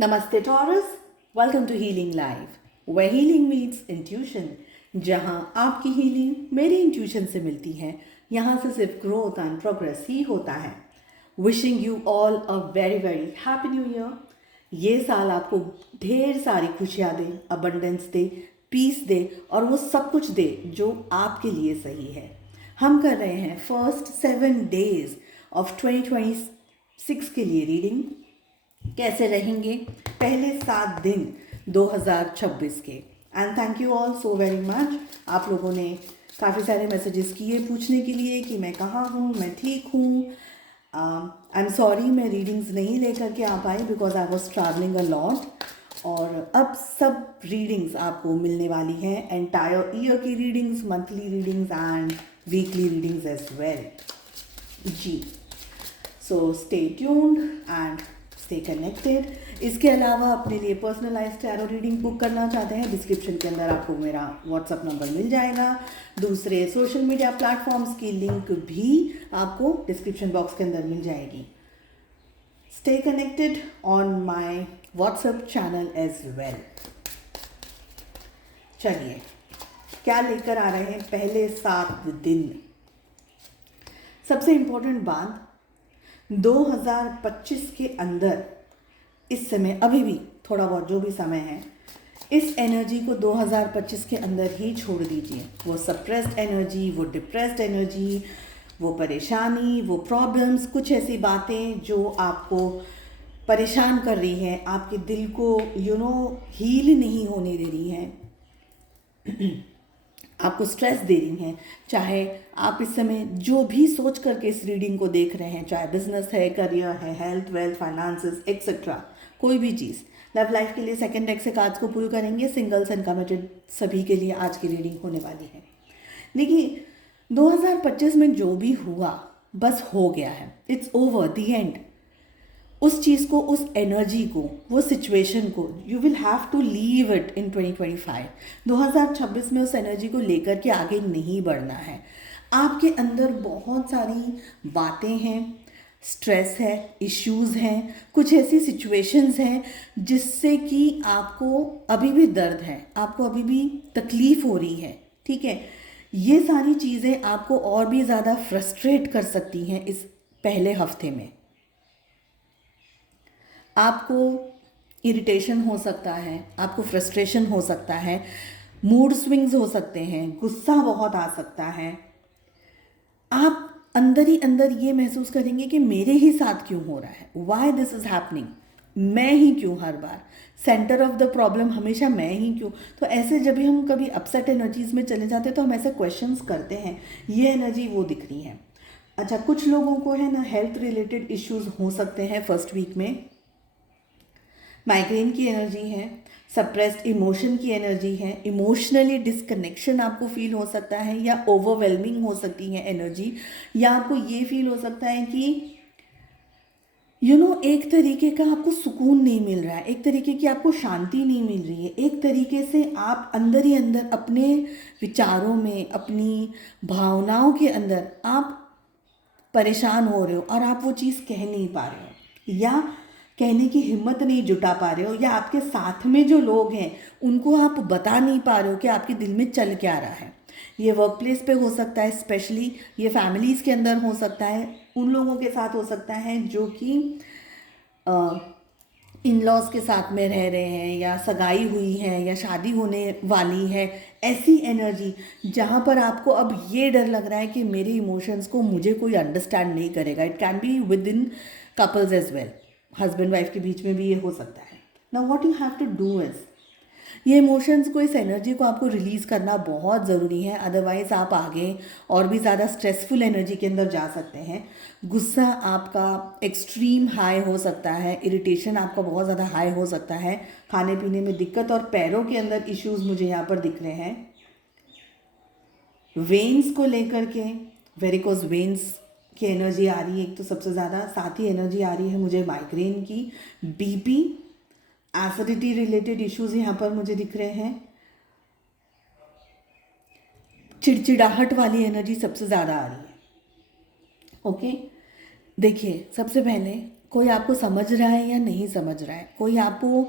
Namaste Taurus, welcome to Healing Life, where healing meets intuition. जहाँ आपकी healing मेरी intuition से मिलती है, यहाँ से सिर्फ ग्रोथ एंड प्रोग्रेस ही होता है. Wishing you all a very very happy new year. ये साल आपको ढेर सारी खुशियाँ दे, अबंडेंस दे, पीस दे और वो सब कुछ दे जो आपके लिए सही है. हम कर रहे हैं फर्स्ट 7 days ऑफ 2026 के लिए रीडिंग. कैसे रहेंगे पहले 7 दिन 2026 के. And thank you all so very much. आप लोगों ने काफ़ी सारे मैसेजेस किए पूछने के लिए कि मैं कहाँ हूँ, मैं ठीक हूँ. आई एम सॉरी मैं रीडिंग्स नहीं लेकर के आ पाई because I was travelling a lot. और अब सब रीडिंग्स आपको मिलने वाली हैं, एंटायर ईयर की readings, monthly readings and weekly readings as well जी. So stay tuned and stay connected. इसके अलावा अपने लिए पर्सनलाइज टैरो रीडिंग बुक करना चाहते हैं, डिस्क्रिप्शन के अंदर आपको मेरा व्हाट्सअप नंबर मिल जाएगा. दूसरे सोशल मीडिया प्लेटफॉर्म्स की लिंक भी आपको डिस्क्रिप्शन बॉक्स के अंदर मिल जाएगी. Stay connected on my WhatsApp channel as well. चलिए क्या लेकर आ रहे हैं पहले 7 दिन. सबसे इम्पोर्टेंट बात, 2025 के अंदर इस समय अभी भी थोड़ा बहुत जो भी समय है, इस एनर्जी को 2025 के अंदर ही छोड़ दीजिए. वो सप्रेस्ड एनर्जी, वो डिप्रेस्ड एनर्जी, वो परेशानी, वो प्रॉब्लम्स, कुछ ऐसी बातें जो आपको परेशान कर रही हैं, आपके दिल को हील नहीं होने दे रही हैं, आपको स्ट्रेस दे रही हैं. चाहे आप इस समय जो भी सोच करके इस रीडिंग को देख रहे हैं, चाहे बिजनेस है, करियर है, हेल्थ, वेल्थ, फाइनेंसेस एक्सेट्रा, कोई भी चीज़. लव लाइफ के लिए सेकंड डेक से कार्ड्स को पुल करेंगे. सिंगल्स एंड कमिटेड सभी के लिए आज की रीडिंग होने वाली है. देखिए 2025 में जो भी हुआ बस हो गया है. It's over, the end. उस चीज़ को, उस एनर्जी को, वो सिचुएशन को you will have to leave it in 2025. 2026 में उस एनर्जी को लेकर के आगे नहीं बढ़ना है. आपके अंदर बहुत सारी बातें हैं, स्ट्रेस है, इश्यूज़ हैं, कुछ ऐसी सिचुएशंस हैं जिससे कि आपको अभी भी दर्द है, आपको अभी भी तकलीफ़ हो रही है. ठीक है, ये सारी चीज़ें आपको और भी ज़्यादा फ्रस्ट्रेट कर सकती हैं इस पहले हफ्ते में. आपको इरिटेशन हो सकता है, आपको फ्रस्ट्रेशन हो सकता है, मूड स्विंग्स हो सकते हैं, गुस्सा बहुत आ सकता है. आप अंदर ही अंदर ये महसूस करेंगे कि मेरे ही साथ क्यों हो रहा है, वाई दिस इज़ हैपनिंग, मैं ही क्यों हर बार, सेंटर ऑफ द प्रॉब्लम हमेशा मैं ही क्यों. तो ऐसे जब भी हम कभी अपसेट एनर्जीज में चले जाते हैं तो हम ऐसे क्वेश्चंस करते हैं. ये एनर्जी वो दिख रही है. अच्छा, कुछ लोगों को है ना हेल्थ रिलेटेड इश्यूज हो सकते हैं फर्स्ट वीक में. माइग्रेन की एनर्जी है, सप्रेस्ड इमोशन की एनर्जी है, इमोशनली डिसकनेक्शन आपको फील हो सकता है, या ओवरवेलमिंग हो सकती है एनर्जी, या आपको ये फील हो सकता है कि एक तरीके का आपको सुकून नहीं मिल रहा है, एक तरीके की आपको शांति नहीं मिल रही है, एक तरीके से आप अंदर ही अंदर अपने विचारों में, अपनी भावनाओं के अंदर आप परेशान हो रहे हो और आप वो चीज़ कह नहीं पा रहे हो, या कहने की हिम्मत नहीं जुटा पा रहे हो, या आपके साथ में जो लोग हैं उनको आप बता नहीं पा रहे हो कि आपके दिल में चल क्या रहा है. ये वर्क प्लेस पे हो सकता है, स्पेशली ये फैमिलीज़ के अंदर हो सकता है, उन लोगों के साथ हो सकता है जो कि इन लॉज के साथ में रह रहे हैं, या सगाई हुई है, या शादी होने वाली है. ऐसी एनर्जी जहाँ पर आपको अब ये डर लग रहा है कि मेरे इमोशंस को मुझे कोई अंडरस्टैंड नहीं करेगा. It can be within couples as well, husband wife के बीच में भी ये हो सकता है. Now what you have to do is, ये इमोशंस को, इस एनर्जी को आपको रिलीज़ करना बहुत ज़रूरी है. अदरवाइज़ आप आगे और भी ज़्यादा स्ट्रेसफुल एनर्जी के अंदर जा सकते हैं. गुस्सा आपका एक्सट्रीम हाई हो सकता है, इरिटेशन आपका बहुत ज़्यादा हाई हो सकता है, खाने पीने में दिक्कत, और पैरों के अंदर इश्यूज मुझे यहाँ पर दिख रहे हैं. वेन्स को लेकर के, वेरिकोज वेन्स की एनर्जी आ रही है एक तो सबसे ज़्यादा. साथ ही एनर्जी आ रही है मुझे माइग्रेन की, बीपी, एसिडिटी रिलेटेड इश्यूज यहाँ पर मुझे दिख रहे हैं. चिड़चिड़ाहट वाली एनर्जी सबसे ज़्यादा आ रही है. ओके, देखिए सबसे पहले कोई आपको समझ रहा है या नहीं समझ रहा है, कोई आपको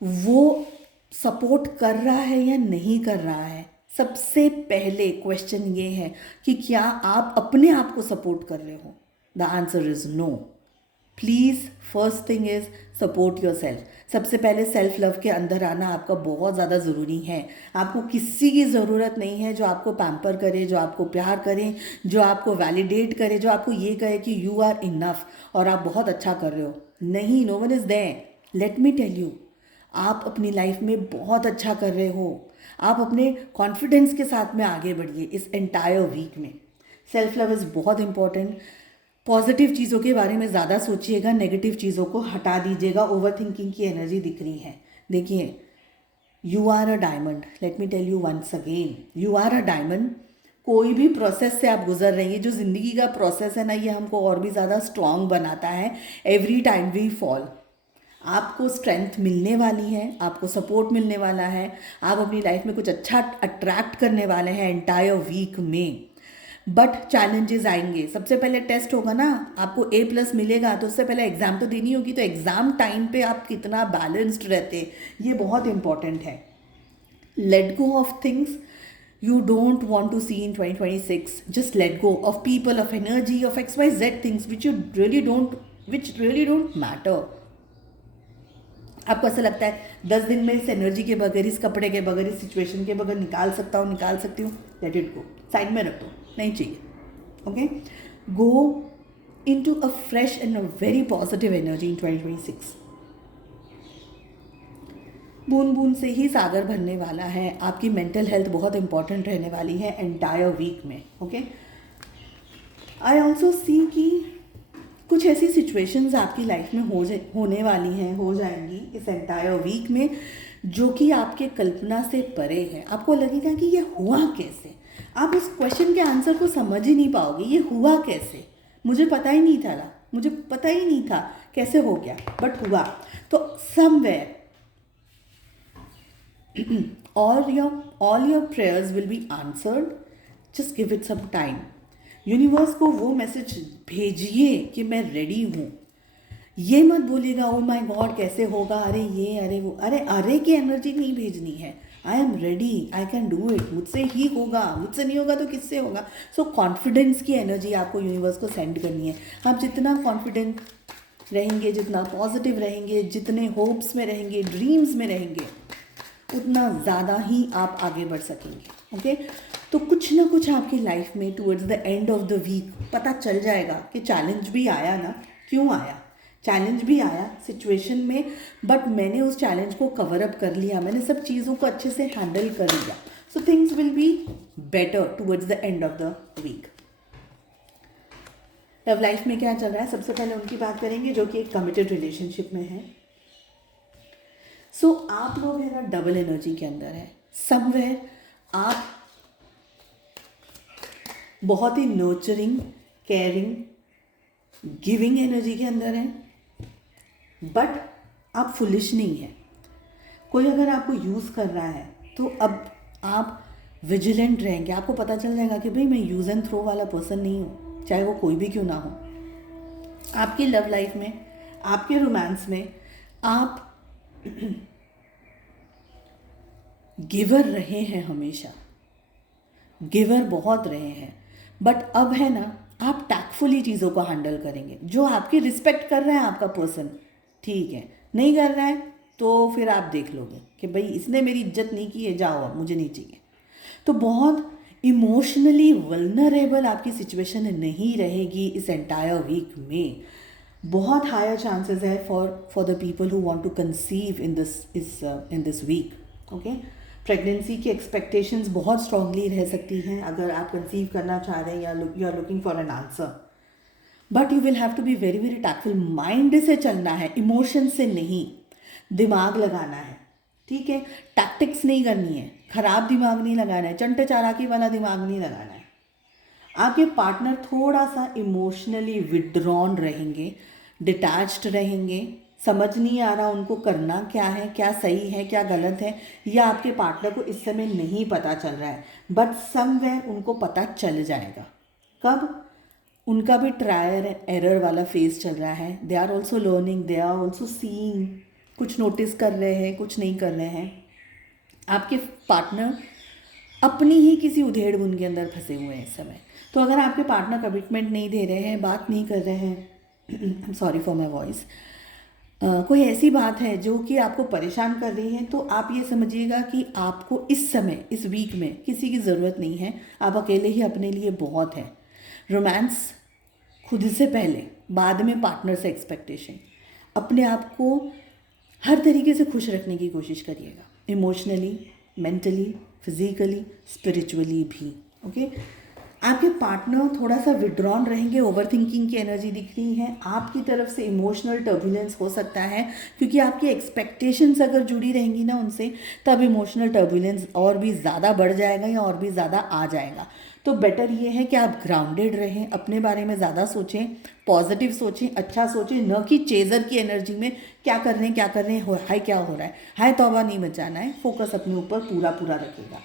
वो सपोर्ट कर रहा है या नहीं कर रहा है। सबसे पहले क्वेश्चन ये है कि क्या आप अपने आप को सपोर्ट कर रहे हो। The answer is no. Please first thing is support yourself. सबसे पहले सेल्फ लव के अंदर आना आपका बहुत ज़्यादा ज़रूरी है। आपको किसी की ज़रूरत नहीं है जो आपको पैम्पर करे, जो आपको प्यार करे, जो आपको वैलिडेट करे, जो आपको ये कहे कि यू आर इनफ और आप बहुत अच्छा कर रहे हो। नहीं, no one is there. Let me tell you, आप अपनी लाइफ में बहुत अच्छा कर रहे हो। आप अपने कॉन्फिडेंस के साथ में आगे बढ़िए इस एंटायर वीक में। सेल्फ लव इज़ बहुत इंपॉर्टेंट। पॉजिटिव चीज़ों के बारे में ज़्यादा सोचिएगा, नेगेटिव चीज़ों को हटा दीजिएगा। ओवर थिंकिंग की एनर्जी दिख रही है। देखिए, you are a diamond. Let me tell you once again, you are a diamond. कोई भी प्रोसेस से आप गुजर रही है, जो ज़िंदगी का प्रोसेस है ना, ये हमको और भी ज़्यादा स्ट्रॉन्ग बनाता है। एवरी टाइम वी फॉल, आपको स्ट्रेंथ मिलने वाली है, आपको सपोर्ट मिलने वाला है, आप अपनी लाइफ में कुछ अच्छा अट्रैक्ट करने वाले हैं एंटायर वीक में। बट चैलेंजेस आएंगे। सबसे पहले टेस्ट होगा ना, आपको A+ मिलेगा तो उससे पहले एग्ज़ाम तो देनी होगी। तो एग्ज़ाम टाइम पे आप कितना बैलेंस्ड रहते, ये बहुत इंपॉर्टेंट है। Let go of things you don't want to see in 2026. Just let go of people, of energy, of XYZ things which really don't matter. आपको ऐसा लगता है 10 दिन में इस एनर्जी के बगैर, इस कपड़े के बगैर, इस सिचुएशन के बगैर निकाल सकती हूँ, लेट इट गो, साइड में रख दो, नहीं चाहिए। Okay, go into a fresh and a very positive energy in 2026। बूंद बूंद से ही सागर भरने वाला है। आपकी मेंटल हेल्थ बहुत इंपॉर्टेंट रहने वाली है एंटायर वीक में। ओके, आई ऑल्सो सी कि कुछ ऐसी सिचुएशंस आपकी लाइफ में होने वाली हैं, हो जाएंगी इस एंटायर वीक में, जो कि आपके कल्पना से परे है। आपको लगेगा कि ये हुआ कैसे। आप उस क्वेश्चन के आंसर को समझ ही नहीं पाओगे। ये हुआ कैसे, मुझे पता ही नहीं था कैसे हो गया, बट हुआ। तो somewhere all your prayers will be answered. Just give it some time. Universe को वो मैसेज भेजिए कि मैं रेडी हूँ। ये मत बोलिएगा ओ माय गॉड कैसे होगा, अरे ये अरे वो, अरे की एनर्जी नहीं भेजनी है। I am ready, I can do it, मुझसे ही होगा, मुझसे नहीं होगा तो किससे होगा। सो कॉन्फिडेंस की एनर्जी आपको यूनिवर्स को सेंड करनी है। आप जितना कॉन्फिडेंट रहेंगे, जितना पॉजिटिव रहेंगे, जितने होप्स में रहेंगे, ड्रीम्स में रहेंगे, उतना ज़्यादा ही आप आगे बढ़ सकेंगे। ओके, तो कुछ ना कुछ आपकी लाइफ में towards the end of the week पता चल जाएगा कि चैलेंज भी आया ना, क्यों आया। चैलेंज भी आया सिचुएशन में, बट मैंने उस चैलेंज को कवर अप कर लिया, मैंने सब चीज़ों को अच्छे से हैंडल कर लिया। So things will be better towards the end of the week. Love life में क्या चल रहा है, सबसे पहले उनकी बात करेंगे जो कि एक कमिटेड रिलेशनशिप में है। सो आप लोग है ना डबल एनर्जी के अंदर है। समवेयर आप बहुत ही नर्चरिंग, केयरिंग, गिविंग एनर्जी के अंदर है, बट आप फुलिश नहीं है। कोई अगर आपको यूज़ कर रहा है तो अब आप विजिलेंट रहेंगे। आपको पता चल जाएगा कि भाई मैं यूज़ एंड थ्रो वाला पर्सन नहीं हूँ, चाहे वो कोई भी क्यों ना हो। आपकी लव लाइफ में, आपके रोमांस में आप गिवर रहे हैं, हमेशा गिवर बहुत रहे हैं, बट अब है ना आप टैक्टफुली चीज़ों को हैंडल करेंगे। जो आपकी रिस्पेक्ट कर रहा है आपका पर्सन, ठीक है, नहीं कर रहा है तो फिर आप देख लोगे कि भाई इसने मेरी इज्जत नहीं की है, जाओ अब, मुझे नहीं चाहिए। तो बहुत इमोशनली वल्नरेबल आपकी सिचुएशन नहीं रहेगी इस एंटायर वीक में। बहुत हायर चांसेस है for the people who want to conceive in this week. Okay, pregnancy की एक्सपेक्टेशंस बहुत स्ट्रांगली रह सकती हैं अगर आप कंसीव करना चाह रहे हैं या you are looking for an answer, but you will have to be very very tactful. Mind से चलना है, इमोशन से नहीं, दिमाग लगाना है, ठीक है। टैक्टिक्स नहीं करनी है, खराब दिमाग नहीं लगाना है, चंटे चालाकी वाला दिमाग नहीं लगाना है। आपके पार्टनर थोड़ा सा इमोशनली विड्रॉन रहेंगे, डिटैच्ड रहेंगे, समझ नहीं आ रहा उनको करना क्या है, क्या सही है, क्या गलत है, या आपके पार्टनर को इस समय नहीं पता चल रहा है, बट समवेयर उनको पता चल जाएगा। कब? उनका भी ट्रायल एरर वाला फेज चल रहा है। They are also learning, they are also seeing, कुछ नोटिस कर रहे हैं, कुछ नहीं कर रहे हैं। आपके पार्टनर अपनी ही किसी उधेड़ बुन के अंदर फंसे हुए हैं इस समय। तो अगर आपके पार्टनर कमिटमेंट नहीं दे रहे हैं, बात नहीं कर रहे हैं, सॉरी फॉर माई वॉइस, कोई ऐसी बात है जो कि आपको परेशान कर रही है, तो आप ये समझिएगा कि आपको इस समय, इस वीक में किसी की ज़रूरत नहीं है। आप अकेले ही अपने लिए बहुत हैं। रोमांस खुद से पहले, बाद में पार्टनर से एक्सपेक्टेशन। अपने आप को हर तरीके से खुश रखने की कोशिश करिएगा, इमोशनली, मेंटली, फिजिकली, स्पिरिचुअली भी। ओके, आपके पार्टनर थोड़ा सा विड्रॉन रहेंगे, ओवर थिंकिंग की एनर्जी दिख रही है। आपकी तरफ से इमोशनल टर्बुलेंस हो सकता है, क्योंकि आपकी एक्सपेक्टेशंस अगर जुड़ी रहेंगी ना उनसे, तब इमोशनल टर्बुलेंस और भी ज़्यादा बढ़ जाएगा या और भी ज़्यादा आ जाएगा। तो बेटर ये है कि आप ग्राउंडेड रहें, अपने बारे में ज़्यादा सोचें, पॉजिटिव सोचें, अच्छा सोचें, न कि चेज़र की एनर्जी में क्या कर रहे हैं, हाय क्या हो रहा है, हाय तौबा नहीं मचाना है। फोकस अपने ऊपर पूरा रखेगा।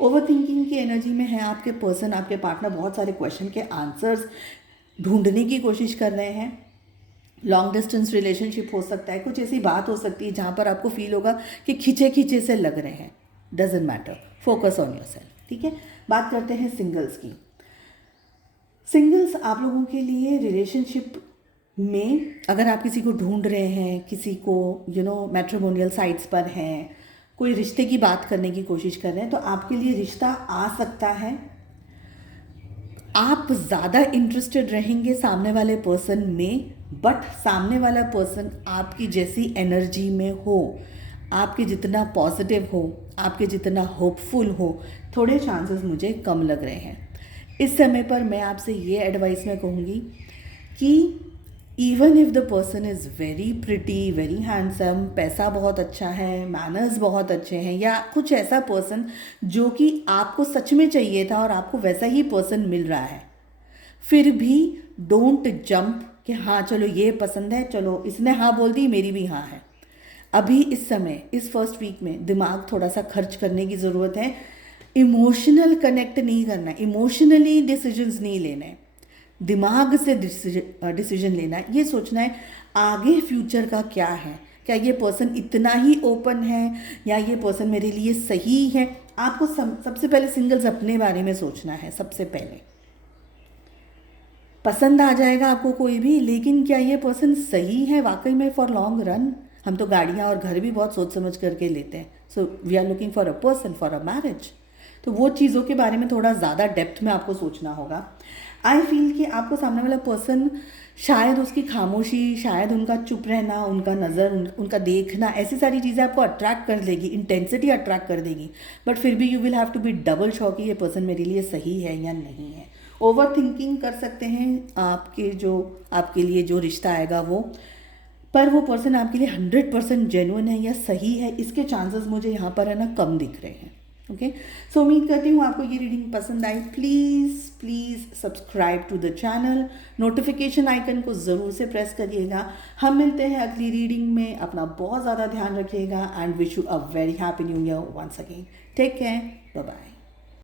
ओवर थिंकिंग की एनर्जी में है आपके पर्सन, आपके पार्टनर बहुत सारे क्वेश्चन के आंसर्स ढूंढने की कोशिश कर रहे हैं। लॉन्ग डिस्टेंस रिलेशनशिप हो सकता है, कुछ ऐसी बात हो सकती है जहाँ पर आपको फील होगा कि खींचे से लग रहे हैं। Doesn't matter, focus on yourself. ठीक है, बात करते हैं सिंगल्स की। सिंगल्स आप लोगों के लिए रिलेशनशिप में, अगर आप किसी को ढूंढ रहे हैं, किसी को मैट्रिमोनियल साइट्स पर हैं, कोई रिश्ते की बात करने की कोशिश कर रहे हैं, तो आपके लिए रिश्ता आ सकता है। आप ज़्यादा इंटरेस्टेड रहेंगे सामने वाले पर्सन में, बट सामने वाला पर्सन आपकी जैसी एनर्जी में हो, आपके जितना पॉजिटिव हो, आपके जितना होपफुल हो, थोड़े चांसेस मुझे कम लग रहे हैं। इस समय पर मैं आपसे ये एडवाइस मैं कहूँगी कि even if the person is very pretty, very handsome, पैसा बहुत अच्छा है, मैनर्स बहुत अच्छे हैं, या कुछ ऐसा पर्सन जो कि आपको सच में चाहिए था और आपको वैसा ही पर्सन मिल रहा है, फिर भी डोंट जंप कि हाँ चलो ये पसंद है, चलो इसने हाँ बोल दी, मेरी भी हाँ है। अभी इस समय, इस फर्स्ट वीक में दिमाग थोड़ा सा खर्च करने की ज़रूरत है। इमोशनल कनेक्ट नहीं करना, इमोशनली डिसीजंस नहीं लेने, दिमाग से डिसीजन लेना है। ये सोचना है आगे फ्यूचर का क्या है, क्या ये पर्सन इतना ही ओपन है या ये पर्सन मेरे लिए सही है। आपको सबसे पहले सिंगल्स अपने बारे में सोचना है। सबसे पहले पसंद आ जाएगा आपको कोई भी, लेकिन क्या ये पर्सन सही है वाकई में फॉर लॉन्ग रन। हम तो गाड़ियाँ और घर भी बहुत सोच समझ करके लेते हैं। So we are looking for a person for a marriage. तो वो चीज़ों के बारे में थोड़ा ज़्यादा डेप्थ में आपको सोचना होगा। आई फील कि आपको सामने वाला पर्सन, शायद उसकी खामोशी, शायद उनका चुप रहना, उनका नज़र, उनका देखना, ऐसी सारी चीज़ें आपको अट्रैक्ट कर देगी, इंटेंसिटी अट्रैक्ट कर देगी। बट फिर भी you will have to be double sure कि ये पर्सन मेरे लिए सही है या नहीं है। ओवर थिंकिंग कर सकते हैं आपके लिए जो रिश्ता आएगा वो, पर वो पर्सन आपके लिए 100% जेन्युइन है या सही है, इसके चांसेस मुझे यहाँ पर है ना कम दिख रहे हैं। ओके, सो उम्मीद करती हूँ आपको ये रीडिंग पसंद आई। Please subscribe to the channel, notification icon को ज़रूर से प्रेस करिएगा। हम मिलते हैं अगली रीडिंग में। अपना बहुत ज़्यादा ध्यान रखिएगा and wish you a very happy new year once again. Take care, bye bye.